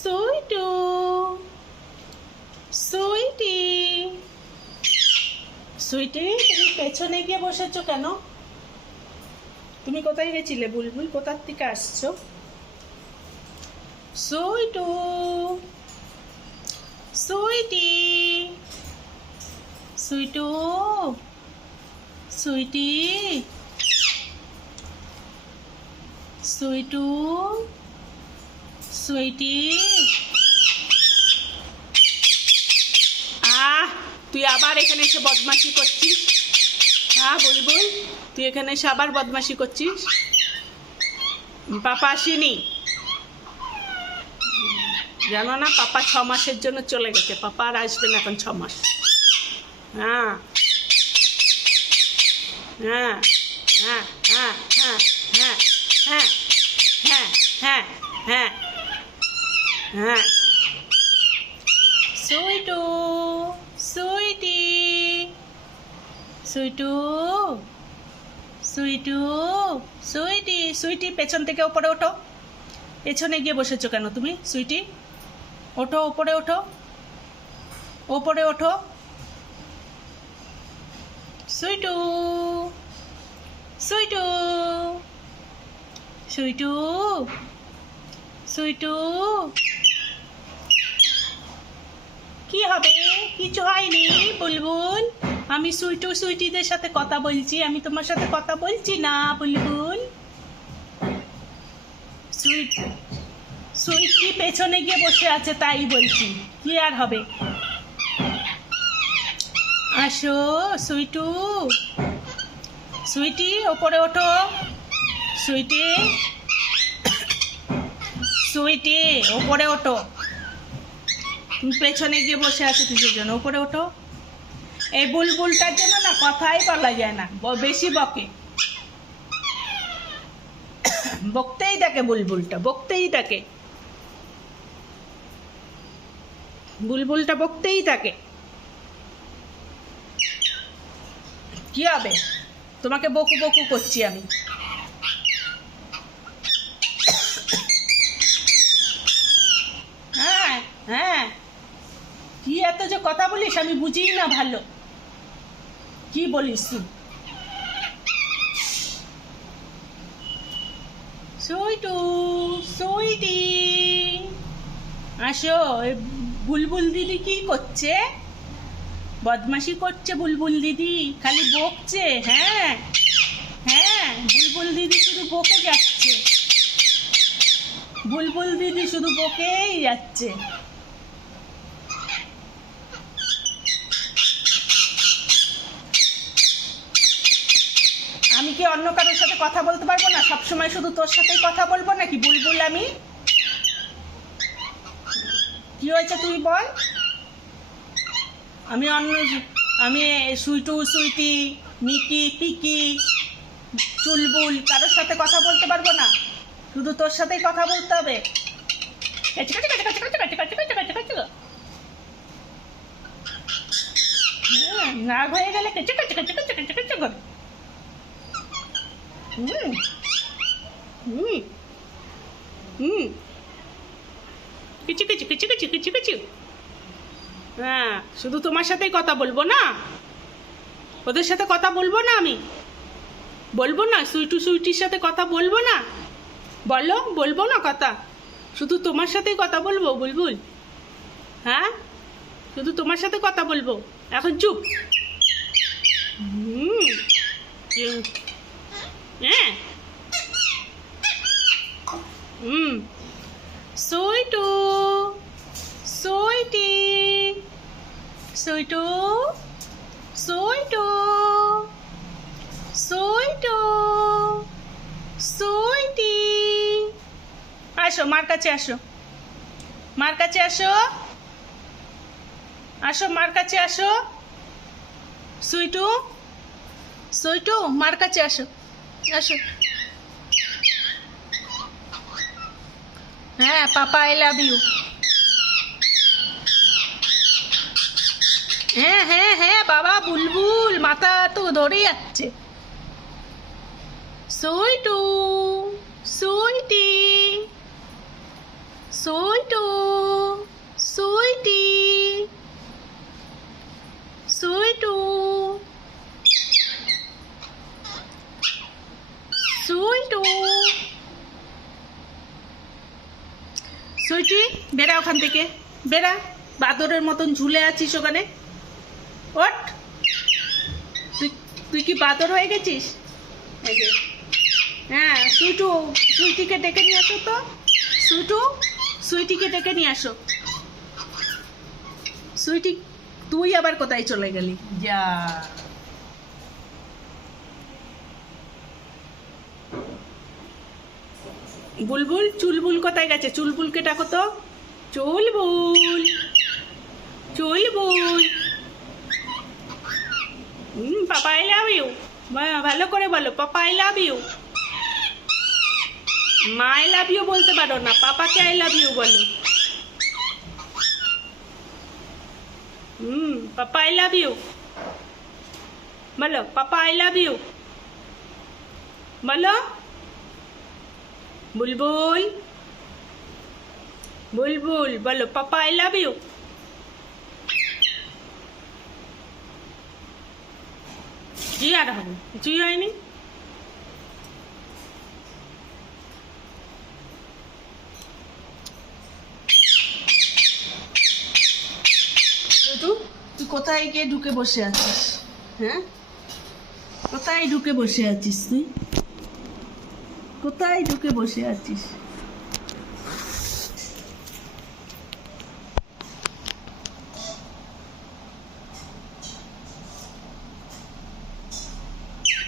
সুইটু, সুইটি, সুইটি, তুমি পেছনে গিয়ে বসেছো কেন? তুমি কোথায় গেছিলে বুলবুল? কোথার থেকে আসছো? সুইটু, সুইটি, সুইটু, সুইটি, সুইটু, সুইটি। তুই আবার এখানে এসে বদমাশি করছিস? হ্যাঁ বুলবুল, তুই এখানে এসে আবার বদমাশি করছিস? পাপা আসেনি জানো না? পাপা 6 মাসের জন্য চলে গেছে। পাপা আর আসবে না এখন 6 মাস। হ্যাঁ হ্যাঁ হ্যাঁ হ্যাঁ হ্যাঁ হ্যাঁ হ্যাঁ হ্যাঁ হ্যাঁ হ্যাঁ হ্যাঁ। সুইটু, সুইটি, সুইটু, সুইটু, সুইটি, সুইটি, পেছন থেকে ওপরে ওঠো। পেছনে গিয়ে বসেছো কেন তুমি সুইটি? ওঠো, ওপরে ওঠো, ওপরে ওঠো। সুইটু, সুইটু, সুইটু, সুইটু। কি হবে? কিছু হয়নি বুলবুল। আমি সুইটু সুইটিদের সাথে কথা বলছি, আমি তোমার সাথে কথা বলছি না বুলবুল। সুইটি পেছনে গিয়ে বসে আছে তাই বলছি, কি আর হবে। আসো সুইটু, সুইটি, ওপরে ওঠো। সুইটি, সুইটি, ওপরে ওঠো। তুমি পেছনে গিয়ে বসে আছো কিসের জন্য? ওপরে ওঠো। এই বুলবুলটার জন্য না কথাই বলা যায় না, বেশি বকে। বকতেই থাকে বুলবুলটা, বকতেই থাকে। বুলবুলটা বকতেই থাকে। কি হবে? তোমাকে বকু বকু করছি আমি। হ্যাঁ হ্যাঁ, কি এত যে কথা বলিস আমি বুঝি না ভালো। কি বলিস তুই? সুইটু, সুইটি, আসো। বুলবুল দিদি কি করছে? বদমাশি করছে বুলবুল দিদি, খালি বকছে। হ্যাঁ হ্যাঁ, বুলবুল দিদি শুধু বকে যাচ্ছে। বুলবুল দিদি শুধু বকেই যাচ্ছে। আমি কি অন্য কারোর সাথে কথা বলতে পারবো না? সবসময় শুধু তোর সাথেই কথা বলবো নাকি বুলবুল? আমি কি হয়েছে তুই বল? আমি সুইটু সুইটি, মিকি পিকি, চুলবুল কারোর সাথে কথা বলতে পারবো না? শুধু তোর সাথেই কথা বলতে হবে? রাগ হয়ে গেলে করে। হুম হুম হুম, কিছু কিছু কিছু কিছু কিছু কিছু। হ্যাঁ, শুধু তোমার সাথেই কথা বলবো না, ওদের সাথে কথা বলবো না? আমি বলবো না? সুইটু সুইটির সাথে কথা বলবো না? বলো, বলবো না কথা? শুধু তোমার সাথেই কথা বলবো বুলবুল? হ্যাঁ, শুধু তোমার সাথে কথা বলবো। এখন চুপ। হুম, হ্যাঁ হুম। সুইটু, সুইটি, সুইটু, সুইটু, সুইটু, সুইটি। আসো, মার কাছে আসো, মার কাছে আসো, আসো মার কাছে আসো। সুইটু, সুইটু, মার কাছে আসো, আসো। হ্যাঁ, পাপা আই লাভ ইউ। হ্যাঁ হ্যাঁ হ্যাঁ বাবা, বুলবুল মাথা তো ধরে যাচ্ছে। সুইটু, সুইটি, সুইটু। বল্টু। সুইটি বেরা ওখান থেকে, বেরা। বাদরের মতন ঝুলে আছিস ওখানে, ওঠ। তুই তুই কি বাদর হয়ে গেছিস? এই যে, হ্যাঁ সুইটু, সুইটিকে ডেকে নিয়ে আসো তো। সুইটু, সুইটিকে ডেকে নিয়ে আসো। সুইটি, তুই আবার কোথায় চলে গেলি? যা, বুলবুল, চুলবুল কোথায় গেছে? চুলবুলকে ডাকো তো। Chulbul, Chulbul. Papa I love you. ভালো করে বলো, পাপা আই লাভ ইউ। মা আই লাভ ইউ বলতে পারো না, পাপাকে আই লাভ ইউ বলো। পাপা আই লাভ ইউ বলো, পাপা আই লাভ ইউ বলো। বুলবুল, বুলবুল বলো, পাপা আই লাভ ইউ। জি আর হবে, জি হয়নি। তুই কোথায় গিয়ে ঢুকে বসে আছিস? হ্যাঁ, কোথায় ঢুকে বসে আছিস তুই? কোথায় ঢুকে বসে আছিস?